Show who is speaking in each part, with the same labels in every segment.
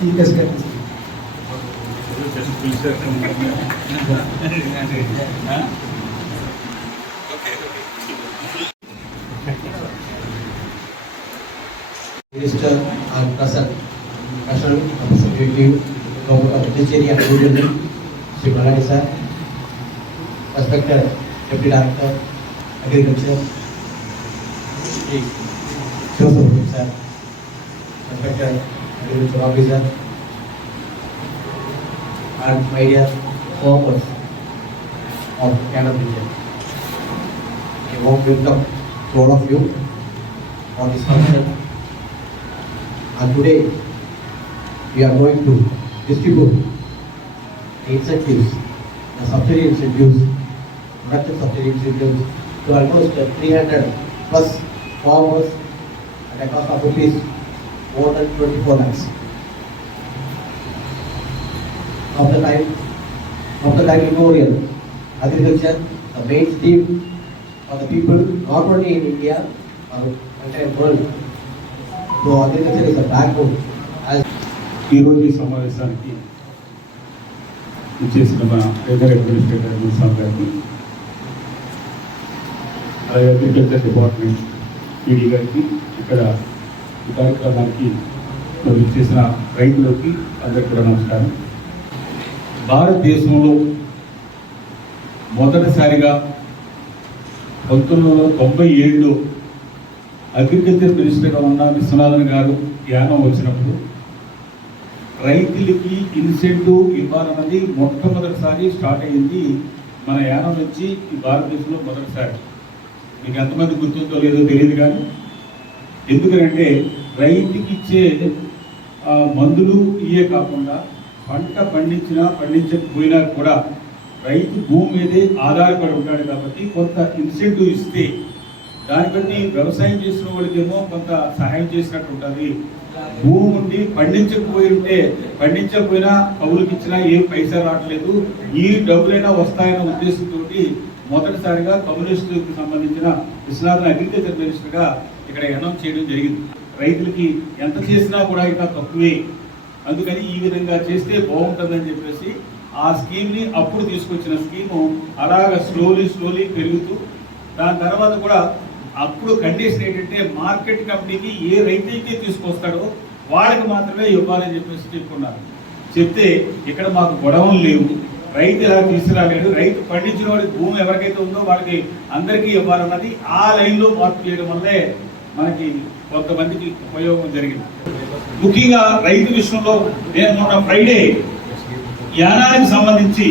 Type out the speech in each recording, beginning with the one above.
Speaker 1: है sir
Speaker 2: representative, Government of Puducherry and New Delhi, Sri Malani sir, respected Deputy Director, Agriculture, Sri Joseph sir, respected Agriculture Officer, and my dear of Canada region. A warm welcome to all of you on this function and today, we are going to distribute the incentives, the subsidy incentives, productive subsidy incentives to almost uh, 300 plus farmers at a cost of rupees more than 24 lakhs. Of the time, of the time immemorial, agriculture, the main stream for the people, not only in India, but entire world. So agriculture is a backbone as
Speaker 3: ఈరోజు ఈ సమావేశానికి ఇచ్చేసిన మా రైతర్ administrator మున్సాం గారిని అలాగే agriculture department ED గారికి ఇక్కడ ఈ కార్యక్రమానికి మరి రైతులకి అందరికీ కూడా నమస్కారం. భారతదేశంలో మొదటిసారిగా పంతొమ్మిది వందల తొంభై ఏడులో అగ్రికల్చర్ మినిస్టర్గా ఉన్న విశ్వనాథన్ గారు యానం వచ్చినప్పుడు రైతులకి ఇన్సెంటివ్ ఇవ్వాలన్నది మొట్టమొదటిసారి స్టార్ట్ అయింది మన యానం నుంచి ఈ భారతదేశంలో మొదటిసారి. మీకు ఎంతమంది గుర్తుందో లేదో తెలియదు కానీ ఎందుకంటే రైతుకి ఇచ్చే మందులు ఇవే కాకుండా పంట పండించినా పండించకపోయినా కూడా రైతు భూమి మీదే ఆధారపడి ఉంటాడు కాబట్టి కొంత ఇన్సెంటివ్ ఇస్తే దాన్ని బట్టి వ్యవసాయం చేసిన వాళ్ళకేమో కొంత సహాయం చేసినట్టు ఉంటుంది. భూమి ఉండి పండించకపోయి ఉంటే పండించకపోయినా కవులకు ఇచ్చినా ఏం పైసా రావట్లేదు. ఈ డబ్బులైనా వస్తాయన్న ఉద్దేశంతో మొదటిసారిగా కమ్యూనిస్టులకు సంబంధించిన విశ్వనాథన్ అగ్రికల్చర్ మినిస్టర్గా ఇక్కడ అనౌన్స్ చేయడం జరిగింది. రైతులకి ఎంత చేసినా కూడా ఇంకా తక్కువే. అందుకని ఈ విధంగా చేస్తే బాగుంటుందని చెప్పేసి ఆ స్కీమ్ని అప్పుడు తీసుకొచ్చిన స్కీము అలాగ స్లోలీ స్లోలీ పెరుగుతూ దాని తర్వాత కూడా అప్పుడు కండిషన్ ఏంటంటే మార్కెట్ కంపెనీకి ఏ రైతు తీసుకొస్తాడో వాళ్ళకి మాత్రమే ఇవ్వాలని చెప్పేసి చెప్పుకున్నారు. చెప్తే ఇక్కడ మాకు గొడవలు లేవు. రైతు ఎలా తీసుకురాలేడు రైతు పండించిన వాడి భూమి ఎవరికైతే ఉందో వాళ్ళకి అందరికీ ఇవ్వాలన్నది ఆ లైన్లో మార్పు చేయడం వల్లే మనకి కొంతమందికి ఉపయోగం జరిగింది. ముఖ్యంగా రైతు విషయంలో నేను మొన్న ఫ్రైడే యానానికి సంబంధించి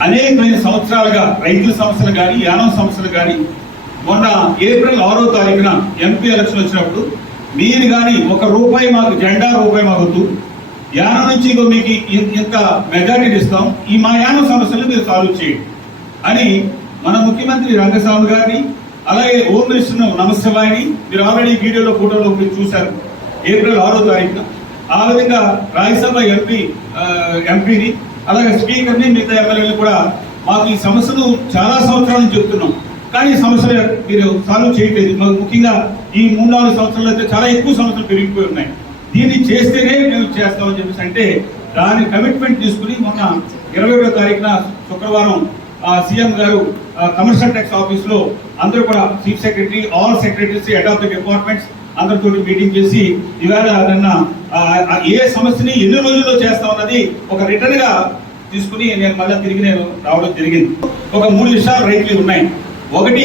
Speaker 3: అనేకమైన సంవత్సరాలుగా రైతుల సమస్యలు కానీ యానం సమస్యలు కానీ మొన్న ఏప్రిల్ ఆరో తారీఖున ఎంపీ ఎలక్షన్ వచ్చినప్పుడు మీరు కానీ ఒక రూపాయి మాకు జెండా రూపాయి మాకు వద్దు. యానం నుంచి ఇగో మీకు ఇంత మెజార్టీ ఇస్తాం. ఈ మా యానం సమస్యలు మీరు సాల్వ్ చేయండి. అని మన ముఖ్యమంత్రి రంగస్వామి గారిని అలాగే ఓం విష్ణు నమస్తవాయిని మీరు ఆల్రెడీ వీడియోలో ఫోటోలో మీరు చూశారు. ఏప్రిల్ ఆరో తారీఖున. ఆ విధంగా రాజ్యసభ ఎంపీ ఎంపీని అలాగే స్పీకర్ని మిగతా ఎమ్మెల్యేలు కూడా మాకు ఈ సమస్యలు చాలా సంవత్సరాల నుంచి చెప్తున్నాం. కానీ సమస్యలు మీరు సాల్వ్ చేయట్లేదు. మాకు ముఖ్యంగా ఈ మూడు నాలుగు సంవత్సరాలు అయితే చాలా ఎక్కువ సమస్యలు పెరిగిపోయి ఉన్నాయి. దీన్ని చేస్తేనే మేము చేస్తామని చెప్పేసి అంటే దాని కమిట్మెంట్ తీసుకుని మొన్న ఇరవై తారీఖున శుక్రవారం ఆ, సీఎం గారు కమర్షియల్ ట్యాక్స్ ఆఫీస్లో అందరూ కూడా chief secretary all secretaries head of the departments అందరితో మీటింగ్ చేసి ఇవాళ నిన్న ఆ, ఏ సమస్యని ఎన్ని రోజుల్లో చేస్తామన్నది ఒక రిటర్న్గా తీసుకుని నేను మళ్ళీ తిరిగి నేను రావడం జరిగింది. ఒక మూడు విషయాలు రైట్లు ఉన్నాయి. ఒకటి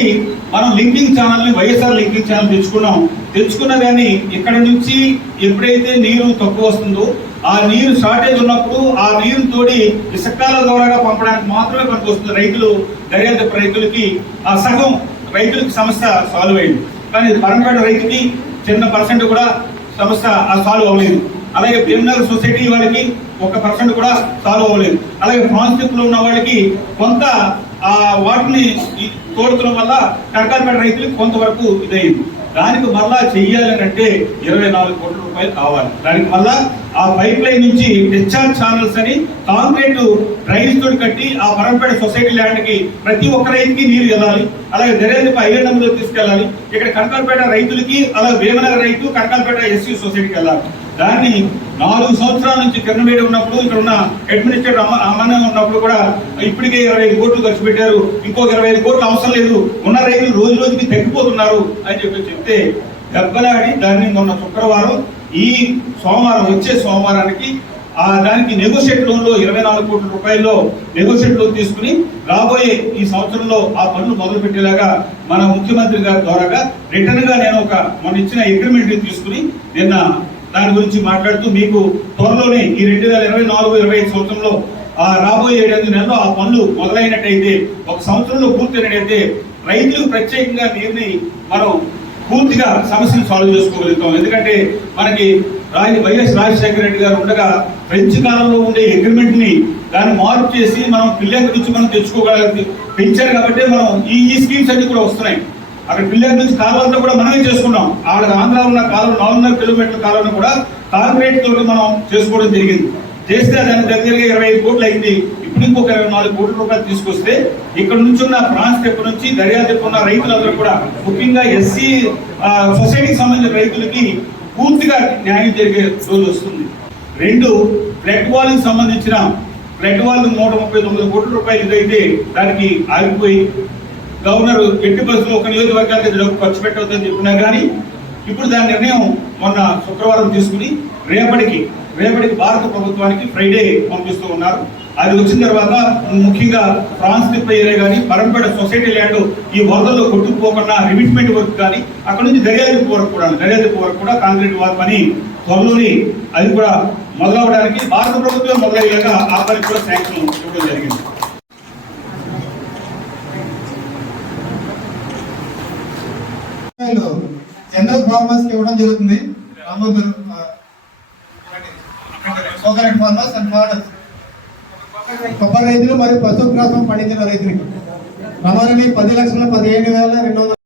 Speaker 3: మనం లింకింగ్ ఛానల్ని వైఎస్ఆర్ లింకింగ్ ఛానల్ తెచ్చుకున్నాం. తెచ్చుకున్న కానీ ఇక్కడ నుంచి ఎప్పుడైతే నీరు తక్కువ వస్తుందో ఆ నీరు షార్టేజ్ ఉన్నప్పుడు ఆ నీరు తోడి ఇసుకాల ద్వారా పంపడానికి మాత్రమే పనికి వస్తుంది రైతులు దర్యాప్తు రైతులకి ఆ సగం రైతులకి సమస్య సాల్వ్ అయింది. కానీ పరంపేట రైతుకి చిన్న పర్సెంట్ కూడా సమస్య ఆ సాల్వ్ అవ్వలేదు. అలాగే భీమనగర్ సొసైటీ వాళ్ళకి ఒక పర్సెంట్ కూడా సాల్వ్ అవ్వలేదు. అలాగే ఫ్రాన్స్టిక్లో ఉన్న వాళ్ళకి కొంత ఆ వాటిని ఈ తోడుతున్న వల్ల కరకాలపేట రైతులకు కొంతవరకు ఇదయ్యింది దానికి మళ్ళా చెయ్యాలనంటే ఇరవై నాలుగు కోట్ల రూపాయలు కావాలి. దానికి మళ్ళా ఆ పైప్ లైన్ నుంచి డిశ్చార్జ్ ఛానల్స్ అని కాంక్రీట్ డ్రైన్స్ తోటి కట్టి ఆ పరంపేట సొసైటీ ల్యాండ్కి ప్రతి ఒక్క రైతుకి నీరు వెళ్ళాలి. అలాగే దరేంద్ర ఐఎన్ఎంలో తీసుకెళ్ళాలి. ఇక్కడ కనకాలపేట రైతులకి అలాగే వేమనగర్ రైతు కనకాలపేట ఎస్సీ సొసైటీకి వెళ్ళాలి. దాన్ని నాలుగు సంవత్సరాల నుంచి కిరణ్ ఉన్నప్పుడు ఇక్కడ ఉన్న అడ్మినిస్ట్రేటర్ అమ్మ అమ్మనే కూడా ఇప్పటికే ఇరవై ఐదు కోట్లు ఖర్చు పెట్టారు. ఇంకొక ఇరవై ఐదు కోట్లు అవసరం లేదు. ఉన్న రైతులు రోజు రోజుకి తగ్గిపోతున్నారు అని చెప్పి చెప్తే దెబ్బలాడి దాన్ని మొన్న శుక్రవారం ఈ సోమవారం వచ్చే సోమవారానికి ఆ దానికి నెగోషియేట్ లోన్లో ఇరవై నాలుగు కోట్ల రూపాయల్లో నెగోషియేట్ లోన్ తీసుకుని రాబోయే ఈ సంవత్సరంలో ఆ పనులు మొదలు పెట్టేలాగా మన ముఖ్యమంత్రి గారి ద్వారాగా రిటర్న్గా నేను ఒక మొన్న ఇచ్చిన అగ్రిమెంట్ తీసుకుని నిన్న దాని గురించి మాట్లాడుతూ మీకు త్వరలోనే ఈ రెండు వేల ఇరవై నాలుగు ఇరవై ఐదు సంవత్సరంలో ఆ రాబోయే ఏడెనిమిది నెలలో ఆ పనులు మొదలైనట్టయితే ఒక సంవత్సరంలో పూర్తయినట్టయితే రైతులకు ప్రత్యేకంగా నీరుని మనం పూర్తిగా సమస్యను సాల్వ్ చేసుకోగలుగుతాం. ఎందుకంటే మనకి రాజు వైఎస్ రాజశేఖర రెడ్డి గారు ఉండగా ఫ్రెంచ్ కాలంలో ఉండే అగ్రిమెంట్ని దాన్ని మార్పు చేసి మనం పిల్లల నుంచి మనం తెచ్చుకోగలిగి పెంచారు కాబట్టి మనం ఈ ఈ స్కీమ్స్ అన్ని కూడా వస్తున్నాయి. అక్కడ పిల్లల నుంచి కాలువలతో కూడా మనమే చేసుకున్నాం. ఆడ ఆంధ్ర ఉన్న కాలువ నాలుగున్నర కిలోమీటర్ల కాలువను కూడా కాంక్రీట్ తోటి మనం చేసుకోవడం జరిగింది. చేస్తే దానికి దగ్గరగా ఇరవై ఐదు కోట్లు అయింది. ఇప్పుడు ఇంకొక ఇరవై నాలుగు కోట్ల రూపాయలు తీసుకొస్తే ఇక్కడ నుంచి ఉన్న ఫ్రాన్స్ తెప్పు నుంచి దర్యాప్తు ఉన్న రైతులందరూ కూడా ముఖ్యంగా ఎస్సీ సొసైటీకి సంబంధించిన రైతులకి పూర్తిగా న్యాయం జరిగే రోజు వస్తుంది. రెండు ఫ్లడ్ వాల్కి సంబంధించిన ఫ్లడ్ వాల్ నూట ముప్పై తొమ్మిది కోట్ల రూపాయలు ఇదైతే దానికి ఆగిపోయి గవర్నర్ ఎట్టి బస్సులో ఒక నియోజకవర్గానికి డబ్బు ఖర్చు పెట్టవద్దని చెప్పినా కానీ ఇప్పుడు దాని నిర్ణయం మొన్న శుక్రవారం తీసుకుని రేపటికి రేపటికి భారత ప్రభుత్వానికి ఫ్రైడే పంపిస్తూ ఉన్నారు అది వచ్చిన తర్వాత ముఖ్యంగా ఫ్రాన్స్ తిప్ప కానీ పరంపేట సొసైటీ ల్యాండ్ ఈ వరదల్లో కొట్టుకుపోకుండా రిమిట్మెంట్ వర్క్ కానీ అక్కడ నుంచి దర్యాదిప్పు వరకు కూడా దర్యాదిప్పు వరకు కూడా కాంక్రీట్ వర్క్ పని త్వరలోని అది కూడా మొదలవడానికి భారత ప్రభుత్వం మొదలయ్యాక ఆ పనికి కూడా శాంక్షన్ ఇవ్వడం జరిగింది
Speaker 1: Hello. జనరల్ ఫార్మర్స్కి ఇవ్వడం జరుగుతుంది. రామోదర్ కోకోనట్ ఫార్మర్స్ అండ్ ఫార్మర్స్ కొబ్బరి రైతులు మరియు పశుగ్రాసం పండించిన రైతులకి. రవాణాని పది లక్షల పదిహేను వేల రెండు వందల